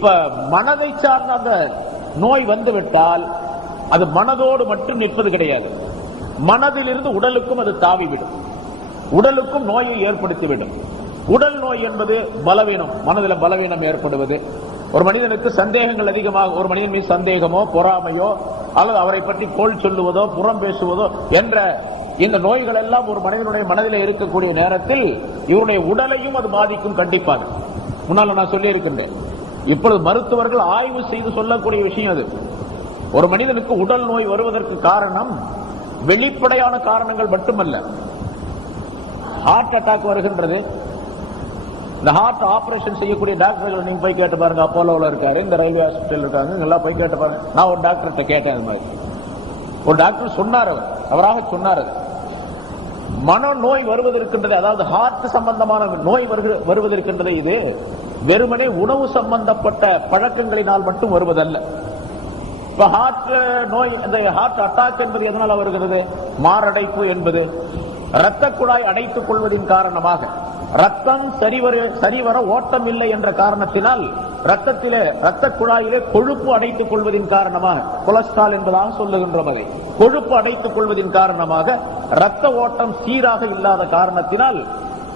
இப்ப மனதை சார்ந்த அந்த நோய் வந்துவிட்டால் அது மனதோடு மட்டும் நிற்பது கிடையாது. மனதிலிருந்து உடலுக்கும் அது தாவிவிடும். உடலுக்கும் நோயை ஏற்படுத்திவிடும். உடல் நோய் என்பது பலவீனம். மனதில் பலவீனம் ஏற்படுவது. ஒரு மனிதனுக்கு சந்தேகங்கள் அதிகமாக ஒரு மனிதன் மீது சந்தேகமோ பொறாமையோ அல்லது அவரை பற்றி கோல் சொல்லுவதோ புறம் பேசுவதோ என்ற இந்த நோய்கள் எல்லாம் ஒரு மனிதனுடைய மனதில் இருக்கக்கூடிய நேரத்தில் இவருடைய உடலையும் அது பாதிக்கும் கண்டிப்பாக. முன்னால் நான் சொல்லி இருக்கின்றேன் இப்பொழுது மருத்துவர்கள் ஆய்வு செய்து சொல்லக்கூடிய விஷயம் அது. ஒரு மனிதனுக்கு உடல் நோய் வருவதற்கு காரணம் வெளிப்படையான காரணங்கள் மட்டுமல்ல. ஹார்ட் அட்டாக் வருகின்றது. இந்த ஹார்ட் ஆபரேஷன் செய்யக்கூடிய டாக்டர்கள் நீங்க போய் கேட்டு பாருங்க. அப்போலோவில் இருக்காரு இந்த ரயில்வே ஹாஸ்பிட்டல் இருக்காங்க நல்லா போய் கேட்டு பாருங்க. நான் ஒரு டாக்டர்கிட்ட கேட்டேன் அது மாதிரி. ஒரு டாக்டர் சொன்னார் அவர். அவராக சொன்னார் அது. மனநோய் வருவதற்கின்றது அதாவது ஹார்ட் சம்பந்தமான நோய் வருவதற்கின்றது இது. வெறுமனே உணவு சம்பந்தப்பட்ட பழக்கங்களினால் மட்டும் வருவதல்ல. இப்ப ஹார்ட் நோய் இந்த ஹார்ட் அட்டாக் என்பது எதனால வருகிறது? மாரடைப்பு என்பது. இரத்த குழாய் அடைத்துக் கொள்வதின் காரணமாக. ரத்தம் சரிவர சரிவர ஓட்டம் இல்லை என்ற காரணத்தினால் ரத்தத்திலே ரத்த குழாயிலே கொழுப்பு அடைத்துக் கொள்வதின் காரணமாக கொலஸ்ட்ரால் என்பதாக சொல்லுகின்ற வகை. கொழுப்பு அடைத்துக் கொள்வதின் காரணமாக ரத்த ஓட்டம் சீராக இல்லாத காரணத்தினால்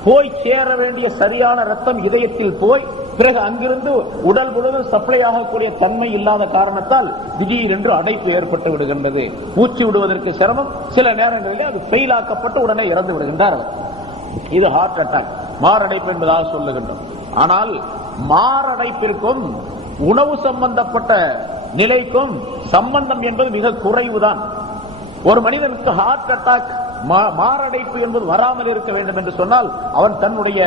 போய் சேர வேண்டிய சரியான ரத்தம் இதயத்தில் போய் பிறகு அங்கிருந்து உடல் முழுவதும் சப்ளை ஆகக்கூடிய தன்மை இல்லாத காரணத்தால் திடீரென்று அடைப்பு ஏற்பட்டு விடுகின்றது. மூச்சு விடுவதற்கு சிரமம். சில நேரங்களிலே அது ஃபெயில் ஆக்கப்பட்டு உடனே இறந்து விடுகின்றார் இது ஹார்ட் அட்டாக் மாரடைப்பு என்பதாக சொல்லுகின்றோம். ஆனால் மாரடைப்பிற்கும் உணவு சம்பந்தப்பட்ட நிலைக்கும் சம்பந்தம் என்பது மிக குறைவுதான். ஒரு மனிதனுக்கு ஹார்ட் அட்டாக் மாரடைப்பு என்பது வராமல் இருக்க வேண்டும் என்று சொன்னால் அவன் தன்னுடைய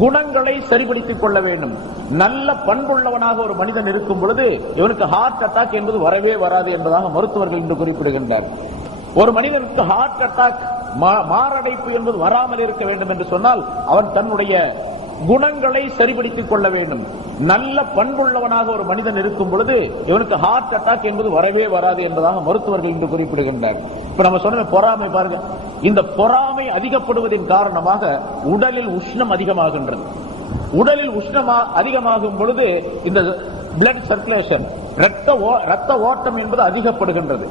குணங்களை சரிபடுத்திக் கொள்ள வேண்டும். நல்ல பண்புள்ளவனாக ஒரு மனிதன் இருக்கும் பொழுது இவனுக்கு ஹார்ட் அட்டாக் என்பது வரவே வராது என்பதாக மருத்துவர்கள் இன்று குறிப்பிடுகின்றார். ஒரு மனிதனுக்கு ஹார்ட் அட்டாக் மாரடைப்பு என்பது வராமல் இருக்க வேண்டும் என்று சொன்னால் அவன் தன்னுடைய குணங்களை சரிபடுத்திக் கொள்ள வேண்டும். நல்ல பண்புள்ளவனாக ஒரு மனிதன் இருக்கும் பொழுது இவனுக்கு ஹார்ட் அட்டாக் என்பது வரவே வராது என்பதாக மருத்துவர்கள் இன்று குறிப்பிடுகின்றார். இப்ப நம்ம சொன்ன பொறாமை பாருங்க. இந்த பொறாமை அதிகப்படுவதின் காரணமாக உடலில் உஷ்ணம் அதிகமாகின்றது. உடலில் உஷ்ணமா அதிகமாகும் பொழுது இந்த பிளட் சர்க்குலேஷன் ரத்த ஓ- ரத்த ஓட்டம் என்பது அதிகப்படுகின்றது.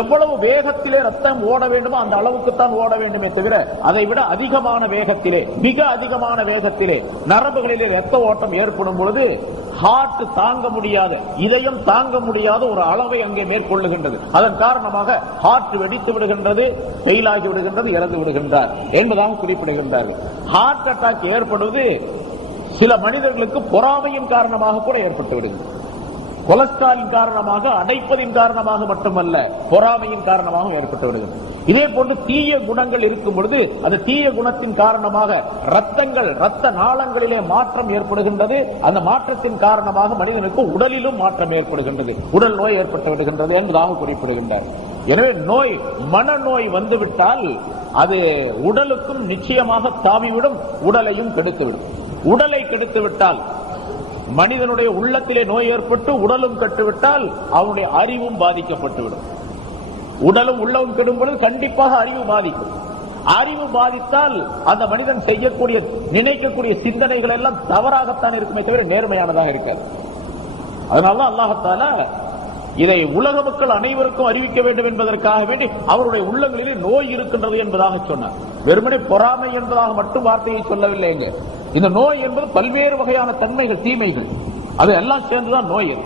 எவ்வளவு வேகத்திலே ரத்தம் ஓட வேண்டுமோ அந்த அளவுக்கு தான் ஓட வேண்டுமே தவிர அதை விட அதிகமான வேகத்திலே மிக அதிகமான வேகத்திலே நரம்புகளிலே ரத்த ஓட்டம் ஏற்படும் பொழுது ஹார்ட் தாங்க முடியாத இதயம் தாங்க முடியாத ஒரு அளவை அங்கே மேற்கொள்ளுகின்றது. அதன் காரணமாக ஹார்ட் வெடித்து விடுகின்றது ஃபெயில் ஆகி விடுகின்றது இறந்து விடுகின்றார் என்பதாக குறிப்பிடுகின்றார்கள். ஹார்ட் அட்டாக் ஏற்படுவது சில மனிதர்களுக்கு பொறாமையின் காரணமாக கூட ஏற்பட்டு விடுகிறது. கொலஸ்ட்ராலின் காரணமாக அடைப்பதின் காரணமாக மட்டுமல்ல பொறாமையின் காரணமாக ஏற்பட்டு வருகிறது. இதே போன்று தீய குணங்கள் இருக்கும் பொழுது அந்த தீய குணத்தின் காரணமாக ரத்தங்கள் ரத்த நாளங்களிலே மாற்றம் ஏற்படுகின்றது. அந்த மாற்றத்தின் காரணமாக மனிதனுக்கு உடலிலும் மாற்றம் ஏற்படுகின்றது. உடல் நோய் ஏற்பட்டு விடுகின்றது என்பதாக குறிப்பிடுகின்றார். எனவே நோய் மனநோய் வந்துவிட்டால் அது உடலுக்கும் நிச்சயமாக தாவிவிடும் உடலையும் கெடுத்துவிடும். உடலை கெடுத்து விட்டால் மனிதனுடைய உள்ளத்திலே நோய் ஏற்பட்டு உடலும் கட்டுவிட்டால் அவனுடைய அறிவும் பாதிக்கப்பட்டுவிடும். உடலும் உள்ளவும் கெடும் பொழுது கண்டிப்பாக அறிவு பாதிக்கும். அறிவு பாதித்தால் அந்த மனிதன் செய்யக்கூடிய நினைக்கக்கூடிய சிந்தனைகள் எல்லாம் தவறாகத்தான் இருக்குமே தவிர நேர்மையானதாக இருக்காது. அதனால அல்லாஹத்தால இதை உலக மக்கள் அனைவருக்கும் அறிவிக்க வேண்டும் என்பதற்காக வேண்டி அவருடைய உள்ளங்களிலே நோய் இருக்கின்றது என்பதாக சொன்னார். வெறுமனே பொறாமை என்பதாக மட்டும் வார்த்தையை சொல்லவில்லை எங்க. இந்த நோய் என்பது பல்வேறு வகையான தன்மைகள் தீமைகள். அது எல்லாம் சேர்ந்துதான் நோய்.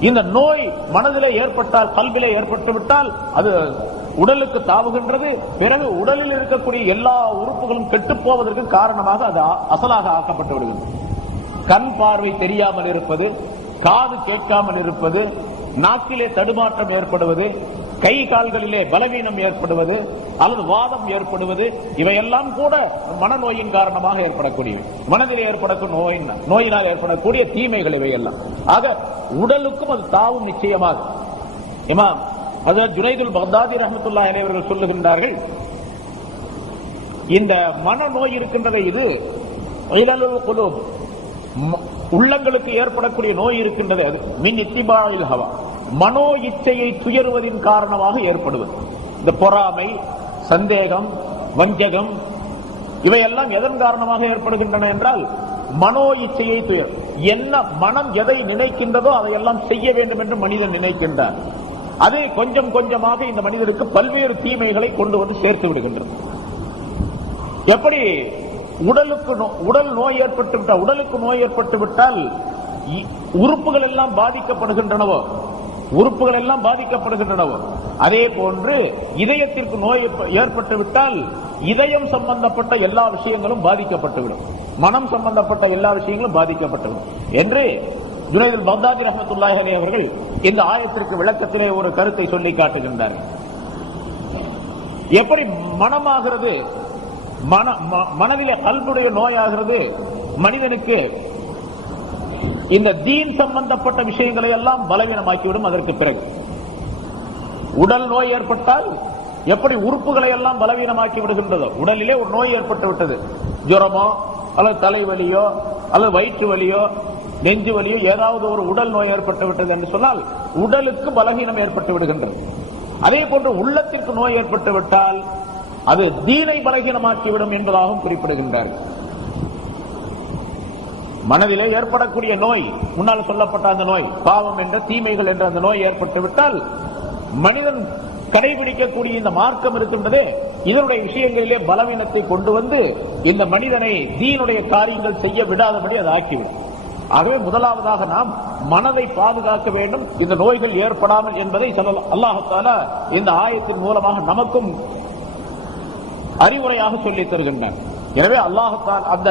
இந்த நோய் மனதிலே ஏற்பட்டால் கல்விலே ஏற்பட்டு விட்டால் அது உடலுக்கு தாவுகின்றது. பிறகு உடலில் இருக்கக்கூடிய எல்லா உறுப்புகளும் கெட்டுப் போவதற்கு காரணமாக அது அசலாக ஆக்கப்பட்டு விடுகிறது. கண் பார்வை தெரியாமல் இருப்பது காது கேட்காமல் இருப்பது நாக்கிலே தடுமாற்றம் ஏற்படுவது கை கால்களிலே பலவீனம் ஏற்படுவது அல்லது வாதம் ஏற்படுவது இவையெல்லாம் கூட மனநோயின் காரணமாக ஏற்படக்கூடியவை. மனதிலே ஏற்படக்கூடிய நோய் நோயினால் ஏற்படக்கூடிய தீமைகள் இவையெல்லாம். ஆக உடலுக்கும் அது தாவும் நிச்சயமாக. இமாம் அது ஜுனைதுல் பக்தாதி ரஹமத்துல்லா அவர்கள் சொல்லுகின்றார்கள் இந்த மனநோய் இருக்கின்றதை இது இலலுல் உள்ளங்களுக்கு ஏற்படக்கூடிய நோய் இருக்கின்றது. அது மின் இத்திபாயில் ஹவா. மனோ இச்சையை துயருவதின் காரணமாக ஏற்படுவது. இந்த பொறாமை சந்தேகம் வஞ்சகம் இவையெல்லாம் எதன் காரணமாக ஏற்படுகின்றன என்றால் மனோ இச்சையை துயர் என்ன மனம் எதை நினைக்கின்றதோ அதையெல்லாம் செய்ய வேண்டும் என்று மனிதன் நினைக்கின்றார் அது கொஞ்சம் கொஞ்சமாக இந்த மனிதனுக்கு பல்வேறு தீமைகளை கொண்டு வந்து சேர்த்து விடுகின்றது. எப்படி? உடலுக்கு நோ- உடல் நோய் ஏற்பட்டு விட்டால் உடலுக்கு நோய் ஏற்பட்டு விட்டால் இ- உறுப்புகள் எல்லாம் பாதிக்கப்படுகின்றனவோ உறுப்புகள் எல்லாம் பாதிக்கப்படுகின்றனவோ அதே போன்று இதயத்திற்கு நோய் ஏற்பட்டுவிட்டால் இதயம் சம்பந்தப்பட்ட எல்லா விஷயங்களும் பாதிக்கப்பட்டுவிடும். மனம் சம்பந்தப்பட்ட எல்லா விஷயங்களும் பாதிக்கப்பட்டுவிடும். என்று ஜுனைதுல் பக்தாதி ரஹமத்துல்லாஹி அவர்கள் இந்த ஆயத்திற்கு விளக்கத்திலே ஒரு கருத்தை சொல்லி காட்டுகின்றார்கள் எப்படி மனமாகிறது? மன ம- மனதிலே கல்புடைய நோயாகிறது? மனிதனுக்கு இந்த தீன் சம்பந்தப்பட்ட விஷயங்களை எல்லாம் பலவீனமாக்கிவிடும் அதற்கு பிறகு. உடல் நோய் ஏற்பட்டால் எப்படி உறுப்புகளை எல்லாம் பலவீனமாக்கி விடுகின்றதோ உடலிலே ஒரு நோய் ஏற்பட்டு விட்டது. ஜுரமோ அல்லது தலைவலியோ அல்லது வயிற்று வலியோ நெஞ்சு வலியோ ஏதாவது ஒரு உடல் நோய் ஏற்பட்டு விட்டது என்று சொன்னால் உடலுக்கு பலவீனம் ஏற்பட்டு விடுகின்றது. அதே போன்று உள்ளத்திற்கு நோய் ஏற்பட்டு விட்டால் அது தீனை பலகீனமாக்கிவிடும் என்பதாகவும் குறிப்பிடுகின்றார்கள். மனதிலே ஏற்படக்கூடிய நோய் முன்னால் சொல்லப்பட்ட அந்த நோய் பாவம் என்ற தீமைகள் என்ற அந்த நோய் ஏற்பட்டு விட்டால் மனிதன் கடைபிடிக்கக்கூடிய இந்த மார்க்கம் இருக்கின்றதே இதனுடைய விஷயங்களிலே பலவீனத்தை கொண்டு வந்து இந்த மனிதனை தீனுடைய காரியங்கள் செய்ய விடாதபடி அதை ஆக்கிவிடும். ஆகவே முதலாவதாக நாம் மனதை பாதுகாக்க வேண்டும். இந்த நோய்கள் ஏற்படாமல் என்பதை அல்லாஹால இந்த ஆயத்தின் மூலமாக நமக்கும் அறிவுரையாக சொல்லித் தருகின்றான். எனவே அல்லாஹால் அந்த